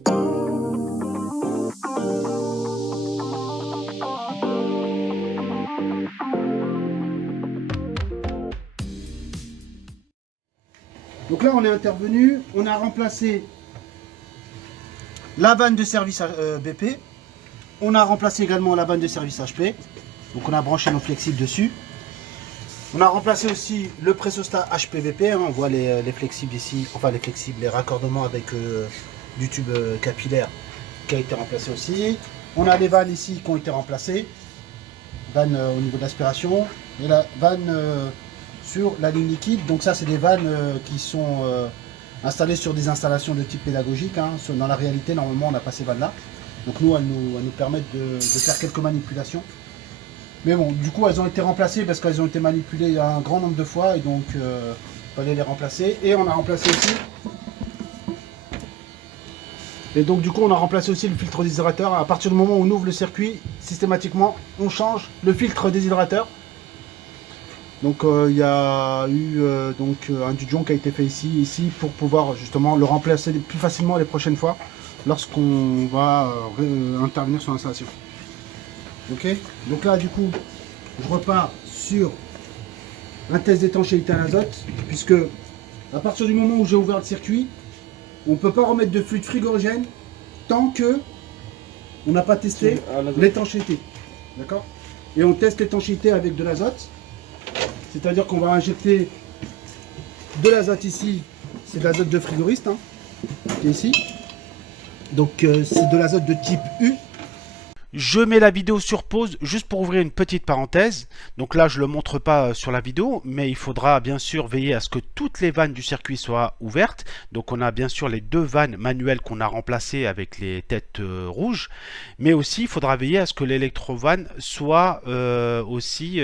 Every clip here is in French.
Donc là, on est intervenu, on a remplacé la vanne de service BP, on a remplacé également la vanne de service HP, donc on a branché nos flexibles dessus. On a remplacé aussi le pressostat HPVP, hein, on voit les flexibles ici, enfin les flexibles, les raccordements avec du tube capillaire qui a été remplacé aussi. On a les vannes ici qui ont été remplacées, vannes au niveau de l'aspiration, et la vanne sur la ligne liquide. Donc ça c'est des vannes qui sont installées sur des installations de type pédagogique, hein. Dans la réalité normalement on n'a pas ces vannes là. Donc nous elles nous permettent de faire quelques manipulations. Mais bon, du coup elles ont été remplacées parce qu'elles ont été manipulées un grand nombre de fois et donc il fallait les remplacer. Et on a remplacé aussi. Et donc du coup on a remplacé aussi le filtre déshydrateur. À partir du moment où on ouvre le circuit, systématiquement on change le filtre déshydrateur. Donc il y a eu un dijon qui a été fait ici pour pouvoir justement le remplacer plus facilement les prochaines fois lorsqu'on va intervenir sur l'installation. Ok, donc là du coup je repars sur un test d'étanchéité à l'azote, puisque à partir du moment où j'ai ouvert le circuit, on ne peut pas remettre de fluide frigorigène tant que on n'a pas testé l'étanchéité. D'accord. Et on teste l'étanchéité avec de l'azote. C'est-à-dire qu'on va injecter de l'azote ici, c'est de l'azote de frigoriste, hein, qui est ici. Donc c'est de l'azote de type U. Je mets la vidéo sur pause juste pour ouvrir une petite parenthèse. Donc là je ne le montre pas sur la vidéo, mais il faudra bien sûr veiller à ce que toutes les vannes du circuit soient ouvertes. Donc on a bien sûr les deux vannes manuelles qu'on a remplacées avec les têtes rouges, mais aussi il faudra veiller à ce que l'électrovanne soit aussi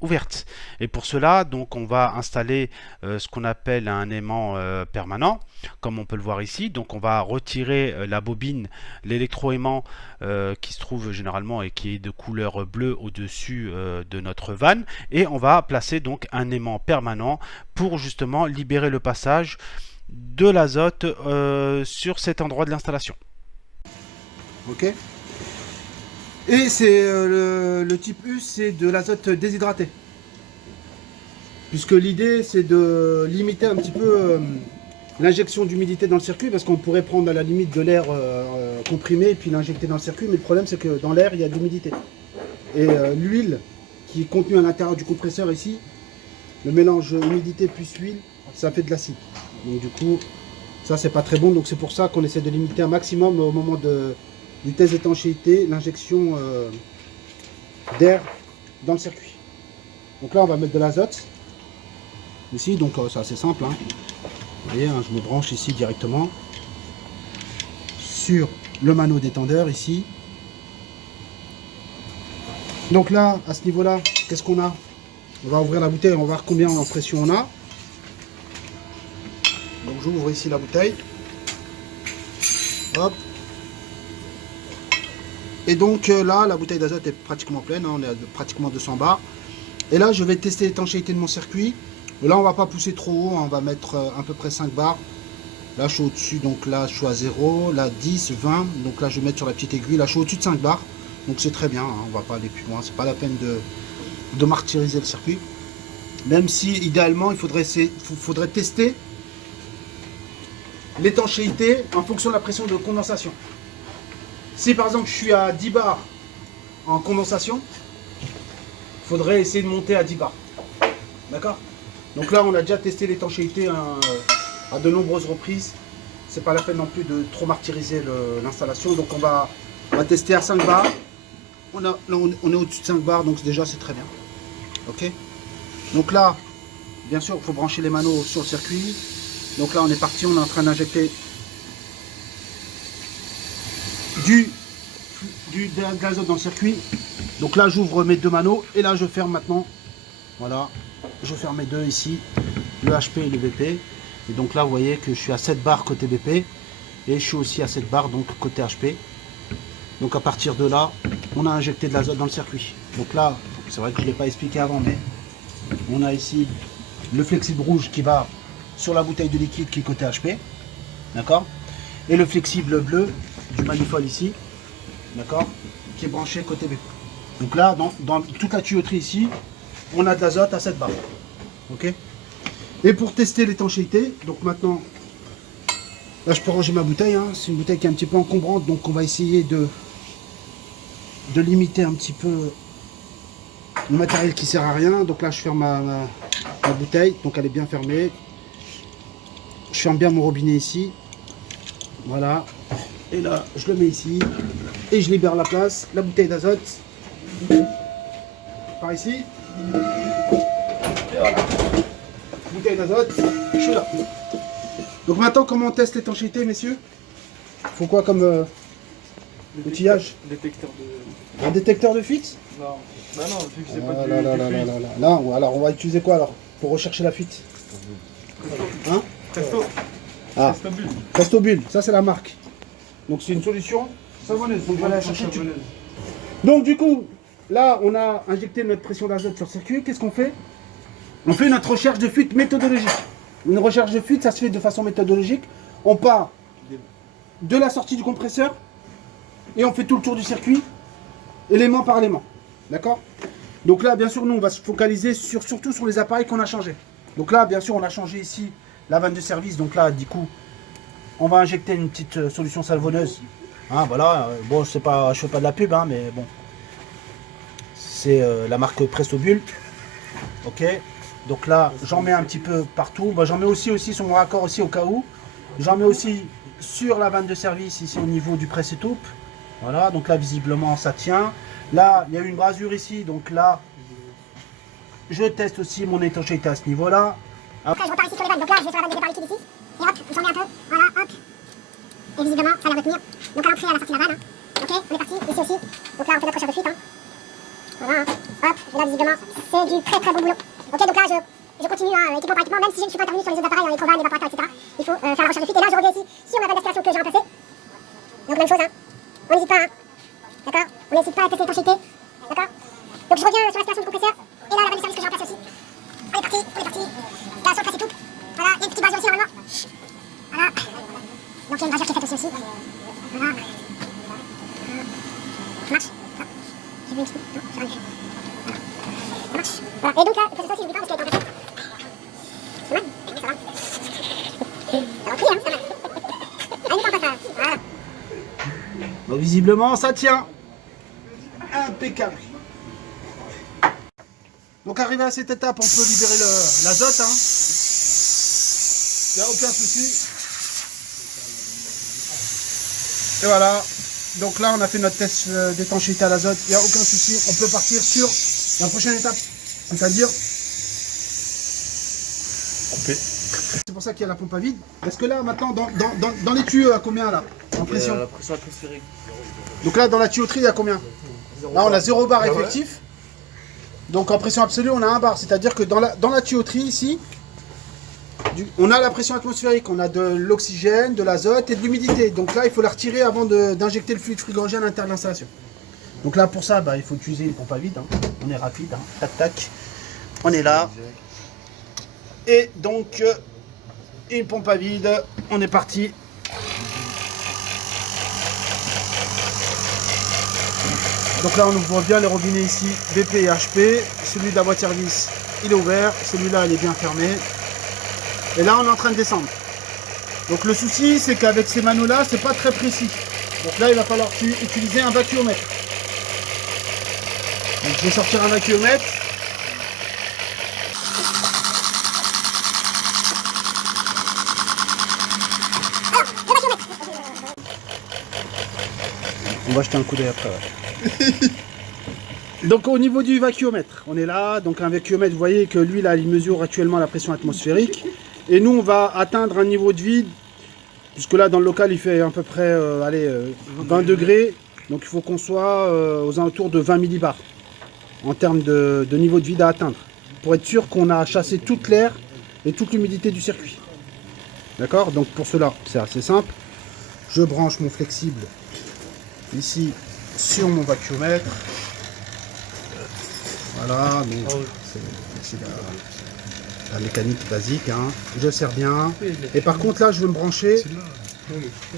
ouverte. Et pour cela, donc on va installer ce qu'on appelle un aimant permanent, comme on peut le voir ici. Donc on va retirer la bobine, l'électroaimant qui se trouve généralement et qui est de couleur bleue au-dessus de notre vanne, et on va placer donc un aimant permanent pour justement libérer le passage de l'azote sur cet endroit de l'installation. Ok. Et c'est le type U, c'est de l'azote déshydraté. Puisque l'idée, c'est de limiter un petit peu l'injection d'humidité dans le circuit, parce qu'on pourrait prendre à la limite de l'air comprimé et puis l'injecter dans le circuit, mais le problème, c'est que dans l'air, il y a de l'humidité. Et l'huile qui est contenue à l'intérieur du compresseur ici, le mélange humidité plus huile, ça fait de l'acide. Donc du coup, ça, c'est pas très bon. Donc c'est pour ça qu'on essaie de limiter un maximum au moment du test d'étanchéité, l'injection d'air dans le circuit. Donc là on va mettre de l'azote ici, donc c'est assez simple, hein. Vous voyez, hein, je me branche ici directement sur le mano détendeur ici. Donc là, à ce niveau là, qu'est-ce qu'on a? On va ouvrir la bouteille, on va voir combien en pression on a. Donc j'ouvre ici la bouteille, hop. Et donc là, la bouteille d'azote est pratiquement pleine, hein, on est à pratiquement 200 bars. Et là, je vais tester l'étanchéité de mon circuit. Et là, on va pas pousser trop haut, hein, on va mettre à peu près 5 bars. Là, je suis au-dessus, donc là, je suis à 0, là, 10, 20. Donc là, je vais mettre sur la petite aiguille. Là, je suis au-dessus de 5 bars. Donc c'est très bien, hein, on va pas aller plus loin. C'est pas la peine de martyriser le circuit. Même si, idéalement, il faudrait tester l'étanchéité en fonction de la pression de condensation. Si par exemple je suis à 10 bars en condensation, il faudrait essayer de monter à 10 bars. D'accord? Donc là on a déjà testé l'étanchéité à de nombreuses reprises. C'est pas la peine non plus de trop martyriser l'installation. Donc on va tester à 5 bars. On est au-dessus de 5 bars, donc déjà c'est très bien. Ok? Donc là, bien sûr, il faut brancher les manos sur le circuit. Donc là on est parti, on est en train d'injecter de l'azote dans le circuit. Donc là j'ouvre mes deux manos et là je ferme maintenant. Voilà, je ferme mes deux ici, le HP et le BP. Et donc là vous voyez que je suis à 7 bars côté BP et je suis aussi à 7 bars donc côté HP. Donc à partir de là, on a injecté de l'azote dans le circuit. Donc là, c'est vrai que je ne l'ai pas expliqué avant, mais on a ici le flexible rouge qui va sur la bouteille de liquide qui est côté HP. D'accord? et le flexible bleu du manifold ici, d'accord, qui est branché côté B. Donc là, dans toute la tuyauterie ici, on a de l'azote à cette barre. Ok. Et pour tester l'étanchéité, donc maintenant, là je peux ranger ma bouteille, hein. C'est une bouteille qui est un petit peu encombrante, donc on va essayer de limiter un petit peu le matériel qui sert à rien. Donc là je ferme ma bouteille, donc elle est bien fermée. Je ferme bien mon robinet ici, voilà, et là je le mets ici et je libère la place. La bouteille d'azote par ici, et voilà, bouteille d'azote, je suis là. Donc maintenant, comment on teste l'étanchéité, messieurs? Faut quoi comme outillage? Détecteur de... Un détecteur de fuite? Non. Bah non, vu que c'est pas Ah du là là du là fluide. là là. Là, alors on va utiliser quoi alors pour rechercher la fuite? Hein? Presto. Ah, Presto Bulle. Presto Bulle, ça c'est la marque. Donc c'est une solution savonneuse. Donc je vais aller la chercher. Savonneuse. Donc du coup, là on a injecté notre pression d'azote sur le circuit. Qu'est-ce qu'on fait? On fait notre recherche de fuite méthodologique. Une recherche de fuite, ça se fait de façon méthodologique. On part de la sortie du compresseur et on fait tout le tour du circuit, élément par élément. D'accord? Donc là, bien sûr, nous on va se focaliser surtout sur les appareils qu'on a changés. Donc là, bien sûr, on a changé ici la vanne de service. Donc là, du coup, on va injecter une petite solution savonneuse. Hein, voilà, bon, je fais pas de la pub, hein, mais bon. C'est la marque Presto Bulle. Ok. Donc là, j'en mets un petit peu partout. Bah, j'en mets aussi sur mon raccord aussi au cas où. J'en mets aussi sur la vanne de service ici au niveau du presse étoupe. Voilà, donc là visiblement ça tient. Là, il y a une brasure ici, donc là, je teste aussi mon étanchéité à ce niveau-là. Après, je repars ici sur les vannes. Donc là, je vais sur la vanne de départ liquide ici. Et hop, j'en mets un peu. Voilà, hop. Et visiblement, ça va retenir. Donc là, on fait à la sortie de la vanne. Hein. Ok, on est parti. Ici aussi. Donc là, on fait notre recherche de fuite. Hein. Voilà, hein. Hop. Et là, visiblement, c'est du très très bon boulot. Ok, donc là, je continue hein, équipement par équipement, même si je ne suis pas intervenu sur les autres appareils, hein, les combats, les évaporateurs, etc. Il faut faire la recherche de fuite. Et là, je reviens ici sur ma vanne d'aspiration que j'ai remplacée. Donc même chose, hein. On n'hésite pas, hein. D'accord? On n'hésite pas à tester l'étanchéité. D'accord? Donc je reviens sur l'aspiration du compresseur. Et là, la vanne de service que j'ai remplacée aussi. On est parti, on est parti. Là, sur le presse étoupe. Voilà, il y a une petite brasure aussi normalement. Voilà. Donc il y a une brasure qui est faite aussi. Voilà. Ça marche? Ah. J'ai vu une petite... Non, j'ai rien vu. Voilà. Ça marche. Voilà. Et donc là, le processus aussi, je n'oublie pas parce qu'il a été remplacé. C'est mal? Ça va. Ça va prier, hein, ça va. Allez, on passe là. Voilà. Donc visiblement, ça tient. Impeccable. Donc arrivé à cette étape, on peut libérer l'azote. Hein. Il n'y a aucun souci. Et voilà. Donc là, on a fait notre test d'étanchéité à l'azote. Il n'y a aucun souci. On peut partir sur la prochaine étape. C'est-à-dire... C'est pour ça qu'il y a la pompe à vide. Parce que là, maintenant, dans les tuyaux, à combien là? En pression? La pression atmosphérique. Donc là, dans la tuyauterie, il y a combien? Là, on a 0 bar effectif. Donc en pression absolue, on a 1 bar. C'est-à-dire que dans la tuyauterie, ici, on a la pression atmosphérique, on a de l'oxygène, de l'azote et de l'humidité. Donc là, il faut la retirer avant d'injecter le fluide frigorigène à l'intérieur de l'installation. Donc là, pour ça, il faut utiliser une pompe à vide. Hein. On est rapide. Hein. Tac, tac. On est là. Et donc, une pompe à vide. On est parti. Donc là, on voit bien les robinets ici, BP et HP. Celui de la boîte service, il est ouvert. Celui-là, il est bien fermé. Et là, on est en train de descendre. Donc le souci, c'est qu'avec ces manos-là, c'est pas très précis. Donc là, il va falloir utiliser un vacuomètre. Donc je vais sortir un vacuomètre. On va jeter un coup d'œil après. Ouais. Donc au niveau du vacuomètre, on est là. Donc un vacuomètre, vous voyez que lui, là, il mesure actuellement la pression atmosphérique. Et nous, on va atteindre un niveau de vide, puisque là, dans le local, il fait à peu près 20 degrés. Donc il faut qu'on soit aux alentours de 20 millibars en termes de niveau de vide à atteindre, pour être sûr qu'on a chassé toute l'air et toute l'humidité du circuit. D'accord? Donc pour cela, c'est assez simple. Je branche mon flexible ici sur mon vacuomètre. Voilà, donc c'est la mécanique basique. Hein. Je serre bien. Et par contre là, je veux me brancher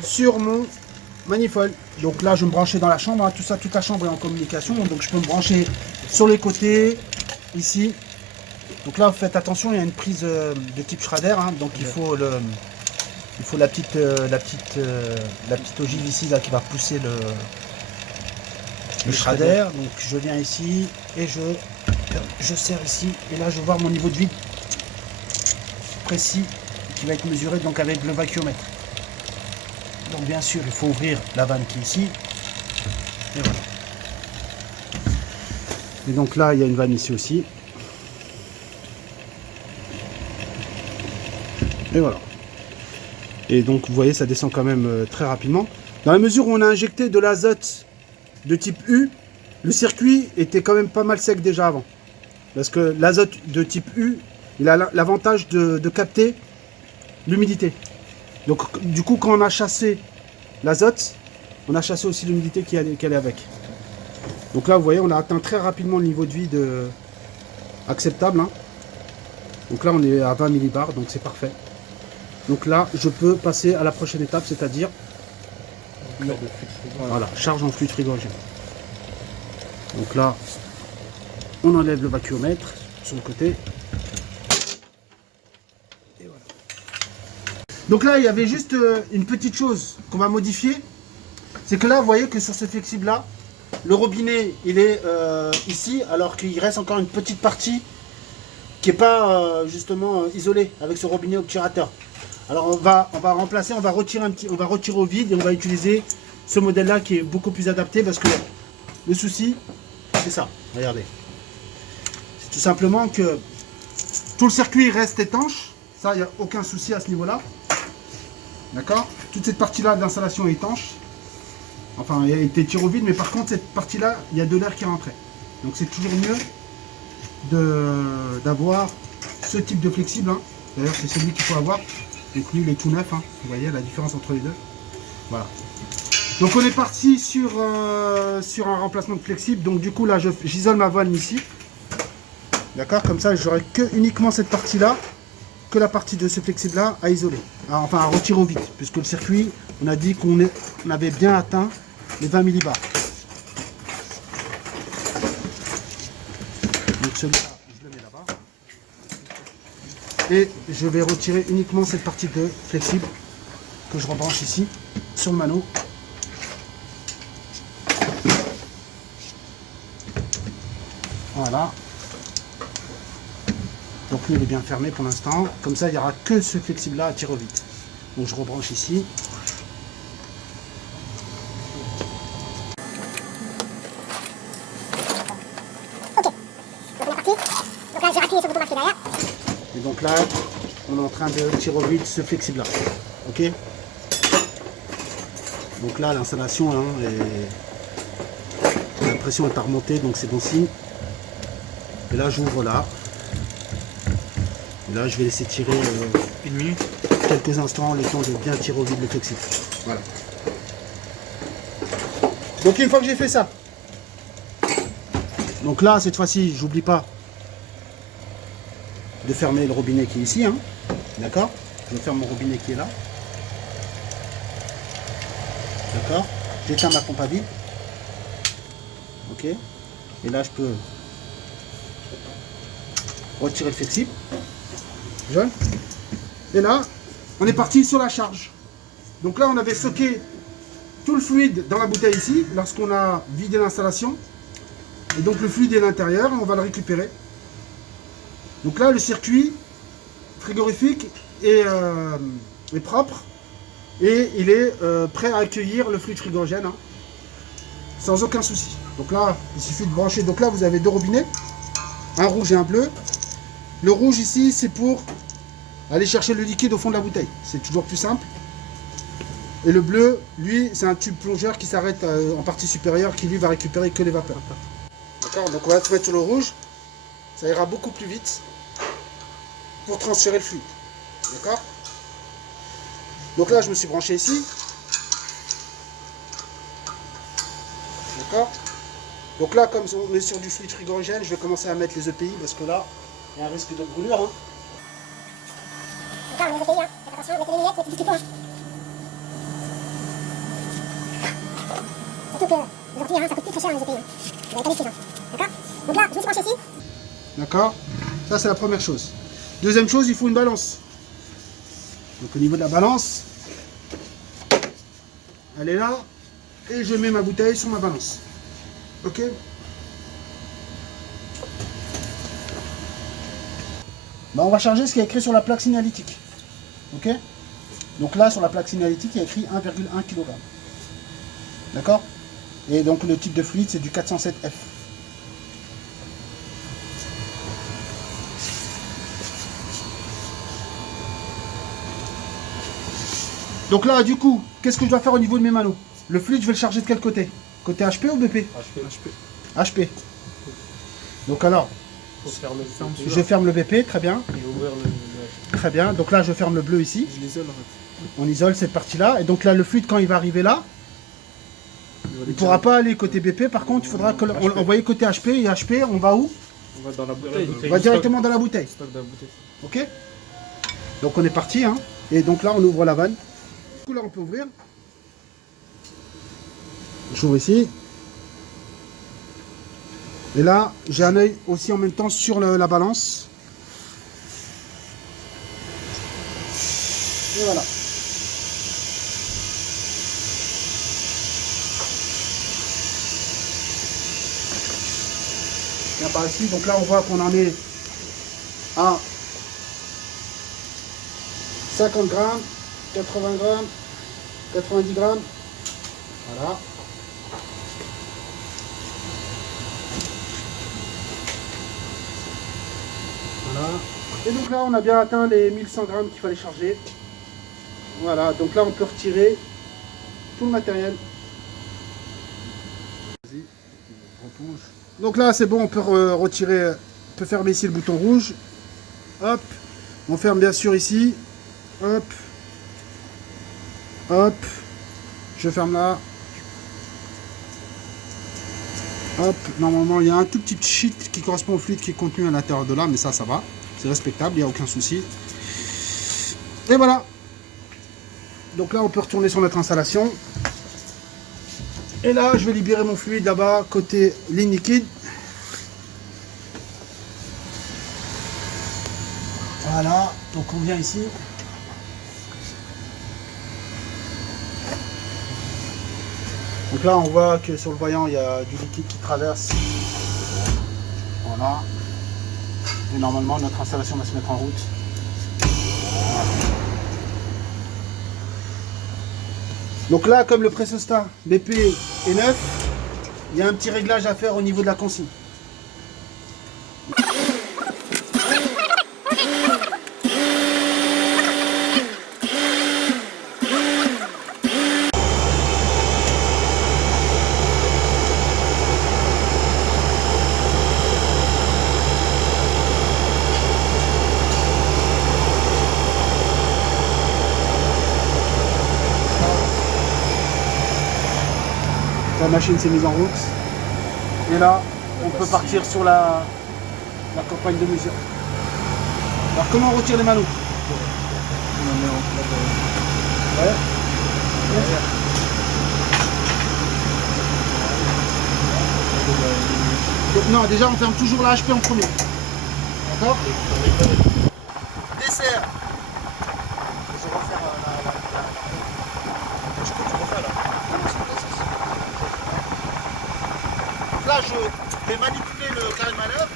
sur mon manifold. Donc là, je vais me brancher dans la chambre. Hein. Tout ça, toute la chambre est en communication. Donc je peux me brancher sur les côtés, ici. Donc là, faites attention, il y a une prise de type Schrader. Hein. Donc il faut la petite ogive ici là, qui va pousser le Schrader. Donc je viens ici et je serre ici. Et là, je vais voir mon niveau de vide précis qui va être mesuré donc avec le vacuomètre. Donc bien sûr, il faut ouvrir la vanne qui est ici. Et voilà. Et donc là, il y a une vanne ici aussi. Et voilà. Et donc vous voyez, ça descend quand même très rapidement. Dans la mesure où on a injecté de l'azote de type U, le circuit était quand même pas mal sec déjà avant. Parce que l'azote de type U, il a l'avantage de capter l'humidité. Donc du coup, quand on a chassé l'azote, on a chassé aussi l'humidité qui allait avec. Donc là, vous voyez, on a atteint très rapidement le niveau de vide acceptable. Hein. Donc là, on est à 20 millibars, donc c'est parfait. Donc là, je peux passer à la prochaine étape, c'est-à-dire voilà, charge en fluide frigorigène. Donc là, on enlève le vacuomètre sur le côté. Et voilà. Donc là, il y avait juste une petite chose qu'on va modifier. C'est que là, vous voyez que sur ce flexible-là, le robinet, il est ici, alors qu'il reste encore une petite partie qui n'est pas justement isolée avec ce robinet obturateur. Alors on va remplacer, on va retirer au vide et on va utiliser ce modèle-là qui est beaucoup plus adapté parce que le souci, c'est ça. Regardez. C'est tout simplement que tout le circuit reste étanche. Ça, il n'y a aucun souci à ce niveau-là. D'accord? Toute cette partie-là de l'installation est étanche. Enfin, il a été tiré au vide, mais par contre, cette partie-là, il y a de l'air qui rentrait. Donc c'est toujours mieux d'avoir ce type de flexible. Hein. D'ailleurs, c'est celui qu'il faut avoir. Donc lui, il est tout neuf. Hein. Vous voyez la différence entre les deux. Voilà. Donc on est parti sur un remplacement de flexible. Donc du coup, là, j'isole ma vanne ici. D'accord? Comme ça, j'aurai uniquement cette partie-là, que la partie de ce flexible-là à isoler. Enfin, à retirer au vide. Puisque le circuit, on a dit qu'on avait bien atteint les 20 millibars. Donc celui-là, je le mets là-bas. Et je vais retirer uniquement cette partie de flexible que je rebranche ici sur le mano. Voilà. Donc lui il est bien fermé pour l'instant. Comme ça il n'y aura que ce flexible là à tirer au vide. Donc je rebranche ici. Ok. Donc on est parti. Donc là j'ai appuyé sur le bouton marqué derrière. Et donc là, on est en train de tirer au vide ce flexible là. Ok. Donc là, l'installation, hein, la pression est à remonter, donc c'est bon signe. Et là, j'ouvre là. Et là, je vais laisser tirer une minute, quelques instants, le temps de bien tirer au vide le flexible. Voilà. Donc une fois que j'ai fait ça, donc là, cette fois-ci, j'oublie pas de fermer le robinet qui est ici, hein. D'accord? Je ferme mon robinet qui est là. D'accord? J'éteins ma pompe à vide. Ok? Et là, je peux retirer le flexible. Jaune. Et là, on est parti sur la charge. Donc là, on avait stocké tout le fluide dans la bouteille ici, lorsqu'on a vidé l'installation. Et donc le fluide est à l'intérieur, on va le récupérer. Donc là, le circuit frigorifique est propre et il est prêt à accueillir le fluide frigorigène, hein, sans aucun souci. Donc là, il suffit de brancher. Donc là, vous avez deux robinets, un rouge et un bleu. Le rouge ici, c'est pour aller chercher le liquide au fond de la bouteille. C'est toujours plus simple. Et le bleu, lui, c'est un tube plongeur qui s'arrête en partie supérieure, qui lui va récupérer que les vapeurs. D'accord? Donc on va se mettre sur le rouge. Ça ira beaucoup plus vite pour transférer le fluide. D'accord? Donc là, je me suis branché ici. D'accord? Donc là, comme on est sur du fluide frigorigène, je vais commencer à mettre les EPI parce que là, il y a un risque de brûlure. Hein. Donc là, on met les EPI, hein. Faites attention, mettez les lunettes, mettez tout ce qu'il faut. Surtout que aujourd'hui, hein, ça coûte plus très cher les EPI. Vous avez pas l'excuse. D'accord? Donc là, je me suis penché ici. D'accord? Ça, c'est la première chose. Deuxième chose, il faut une balance. Donc au niveau de la balance, elle est là. Et je mets ma bouteille sur ma balance. Ok? Bah, on va charger ce qui est écrit sur la plaque signalétique. Ok? Donc là, sur la plaque signalétique, il y a écrit 1,1 kg. D'accord? Et donc le type de fluide, c'est du 407F. Donc là, du coup, qu'est-ce que je dois faire au niveau de mes manos? Le fluide, je vais le charger de quel côté? Côté HP ou BP? HP. Donc alors, Faut se fermer. je ferme le BP, très bien. Et ouvrir le. Très bien. Donc là, je ferme le bleu ici. Je l'isole en fait. On isole cette partie-là. Et donc là, le fluide, quand il va arriver là, il ne pourra pas aller côté BP. Par contre, il faudra envoyer côté HP. Et HP, on va où? On va dans la bouteille. On va directement dans la bouteille. Stock dans la bouteille. Ok? Donc on est parti. Hein. Et donc là, on ouvre la vanne. Du coup, là, on peut ouvrir. J'ouvre ici. Et là, j'ai un œil aussi en même temps sur la balance. Et voilà. Là par ici, donc là on voit qu'on en est à 50 grammes, 80 grammes, 90 grammes. Voilà. Voilà. Et donc là on a bien atteint les 1100 grammes qu'il fallait charger. Voilà, donc là on peut retirer tout le matériel. Vas-y, replonge. Donc là c'est bon, on peut retirer, on peut fermer ici le bouton rouge. Hop, on ferme bien sûr ici. Hop, hop, je ferme là. Hop, normalement il y a un tout petit sheet qui correspond au fluide qui est contenu à l'intérieur de là, mais ça va, c'est respectable, il n'y a aucun souci. Et voilà. Donc là on peut retourner sur notre installation. Et là je vais libérer mon fluide là-bas, côté ligne liquide. Voilà, donc on vient ici. Donc là on voit que sur le voyant il y a du liquide qui traverse. Voilà. Et normalement notre installation va se mettre en route. Voilà. Donc là, comme le pressostat BP est neuf, il y a un petit réglage à faire au niveau de la consigne. La machine s'est mise en route. Et là, on peut partir sur la campagne de mesure. Alors comment on retire les manos? Ouais. Donc, non, déjà on ferme toujours la HP en premier. D'accord? Dessert. Je vais refaire Je peux tout refaire là. Là, je vais manipuler le carré de manœuvre.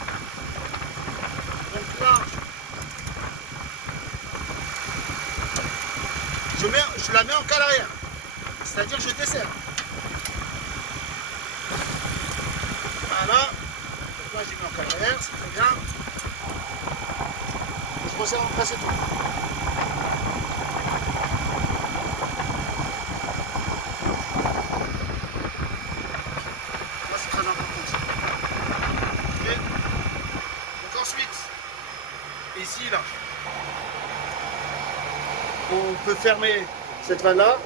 Donc là, je la mets en cale arrière. C'est-à-dire que je desserre. Voilà. Donc là, j'ai mis en cale arrière, c'est très bien. Et je resserre en presse et tout. Ici, là, on peut fermer cette vanne là.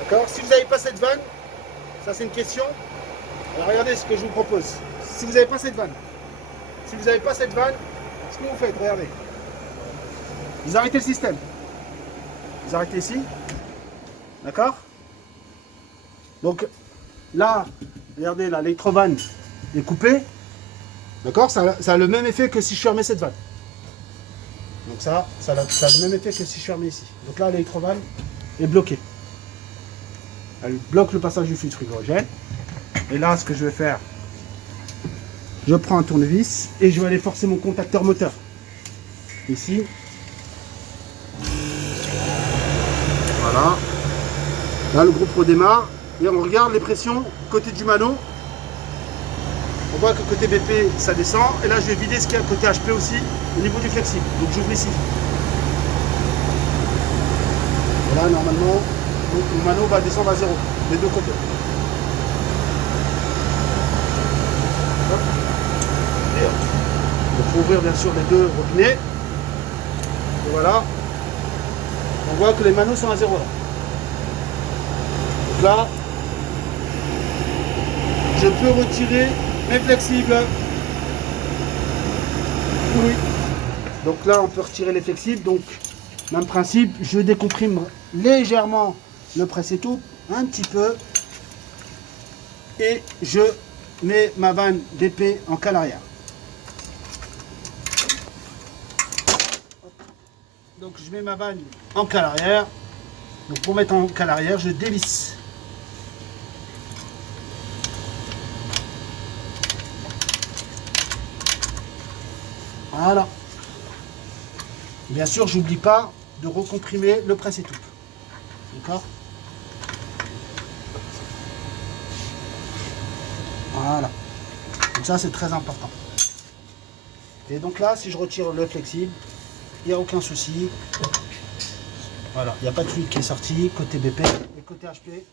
D'accord? Si vous n'avez pas cette vanne, ça c'est une question. Alors regardez ce que je vous propose. Si vous n'avez pas cette vanne, ce que vous faites, regardez. Vous arrêtez le système. Vous arrêtez ici. D'accord? Donc là, regardez, là, l'électrovanne est coupée. D'accord, ça a le même effet que si je fermais cette vanne. Donc ça a le même effet que si je fermais ici. Donc là, l'électrovanne est bloquée. Elle bloque le passage du filtre hydrogène. Et là, ce que je vais faire, je prends un tournevis et je vais aller forcer mon contacteur moteur. Ici. Voilà. Là, le groupe redémarre. Et on regarde les pressions côté du mano. On voit que côté BP, ça descend. Et là, je vais vider ce qu'il y a côté HP aussi, au niveau du flexible. Donc, j'ouvre ici. Et là, normalement, le mano va descendre à 0, des deux côtés. Hop. Et hop. Il faut ouvrir, bien sûr, les deux robinets. Et voilà. On voit que les manos sont à 0 là. Donc là, je peux retirer mes flexibles. Oui. Donc là, on peut retirer les flexibles. Donc, même principe, je décomprime légèrement le presse-étoupe, un petit peu. Et je mets ma vanne BP en cale arrière. Donc, je mets ma vanne en cale arrière. Donc, pour mettre en cale arrière, je dévisse. Voilà. Bien sûr, j'oublie pas de recomprimer le presse-étoupe. D'accord? Voilà. Donc ça, c'est très important. Et donc là, si je retire le flexible, il n'y a aucun souci. Voilà, il n'y a pas de fluide qui est sorti côté BP et côté HP.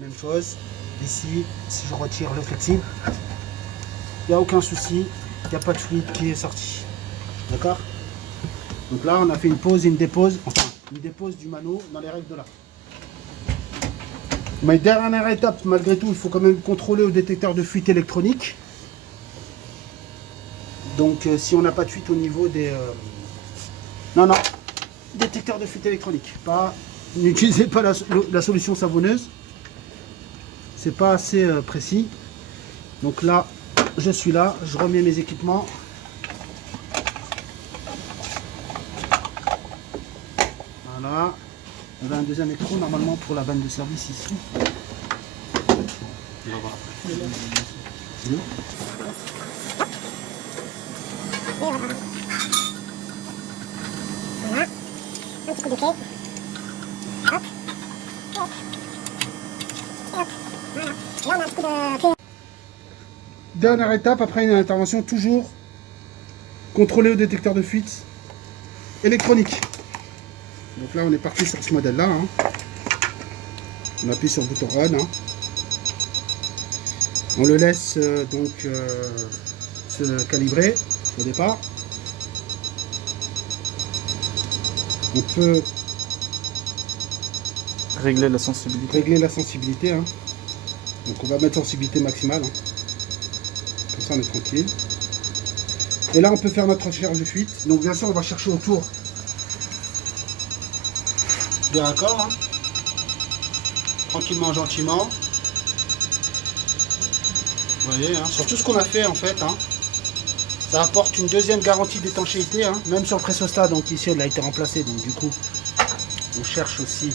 Même chose. Ici, si je retire le flexible, il n'y a aucun souci. Il n'y a pas de fluide qui est sorti. D'accord? Donc là, on a fait une pause et une dépose. Enfin, une dépose du mano dans les règles de l'art. Mais dernière étape, malgré tout, il faut quand même contrôler au détecteur de fuite électronique. Donc, si on n'a pas de fuite au niveau des... Non, non. Détecteur de fuite électronique. Pas... N'utilisez pas la solution savonneuse. C'est pas assez précis. Donc là, je suis là. Je remets mes équipements. Voilà. On a un deuxième électron normalement pour la vanne de service ici. On va voir. Voilà. Un petit coup de clé. Hop. Hop. Hop. Voilà. Là, on a un petit coup de clé. Dernière étape, après une intervention, toujours contrôlée au détecteur de fuite électronique. Donc là, on est parti sur ce modèle-là. Hein. On appuie sur le bouton Run. Hein. On le laisse se calibrer au départ. On peut Régler la sensibilité. Hein. Donc on va mettre sensibilité maximale. Hein. Comme ça, on est tranquille. Et là, on peut faire notre recherche de fuite. Donc bien sûr, on va chercher autour des raccords. Hein. Tranquillement, gentiment. Vous voyez, hein, sur tout ce qu'on a fait en fait, hein, ça apporte une deuxième garantie d'étanchéité, hein, même sur le pressostat. Donc ici, elle a été remplacée. Donc du coup, on cherche aussi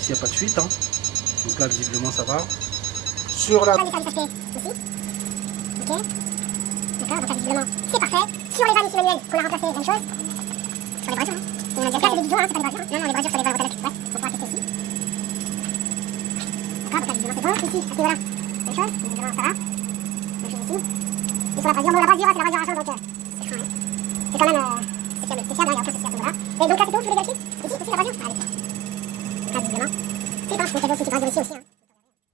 s'il n'y a pas de fuite. Hein. Donc là, visiblement, ça va. Sur la... Vanne de service HP aussi. Ok. D'accord, donc là, visiblement, c'est parfait. Sur les vannes ici manuelles qu'on a remplacées, même chose. Sur les brasures, hein. On a déjà fait des bijoux, hein, c'est pas des brasures. Non, non, les brasures sur les vannes automatique. Ouais, on pourra tester ici. D'accord, donc là, visiblement, c'est bon. Ici, à ce niveau-là, même chose. Visiblement, ça va. Même chose ici. Et sur la brasure, bon, la brasure, c'est la brasure à chaud, donc c'est quand même... C'est quand même... c'est fiable, il n'y a aucun souci à ce niveau-là. Et donc là, c'est tout, je voulais vérifier. Ici, la brasure. Allez. Donc là, visiblement, c'est bon. Donc il y avait aussi une brasure ici aussi, hein.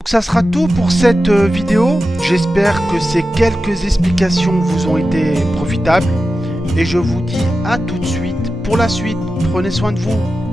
Donc ça sera tout pour cette vidéo. J'espère que ces quelques explications vous ont été profitables. Et je vous dis à tout de suite pour la suite. Prenez soin de vous.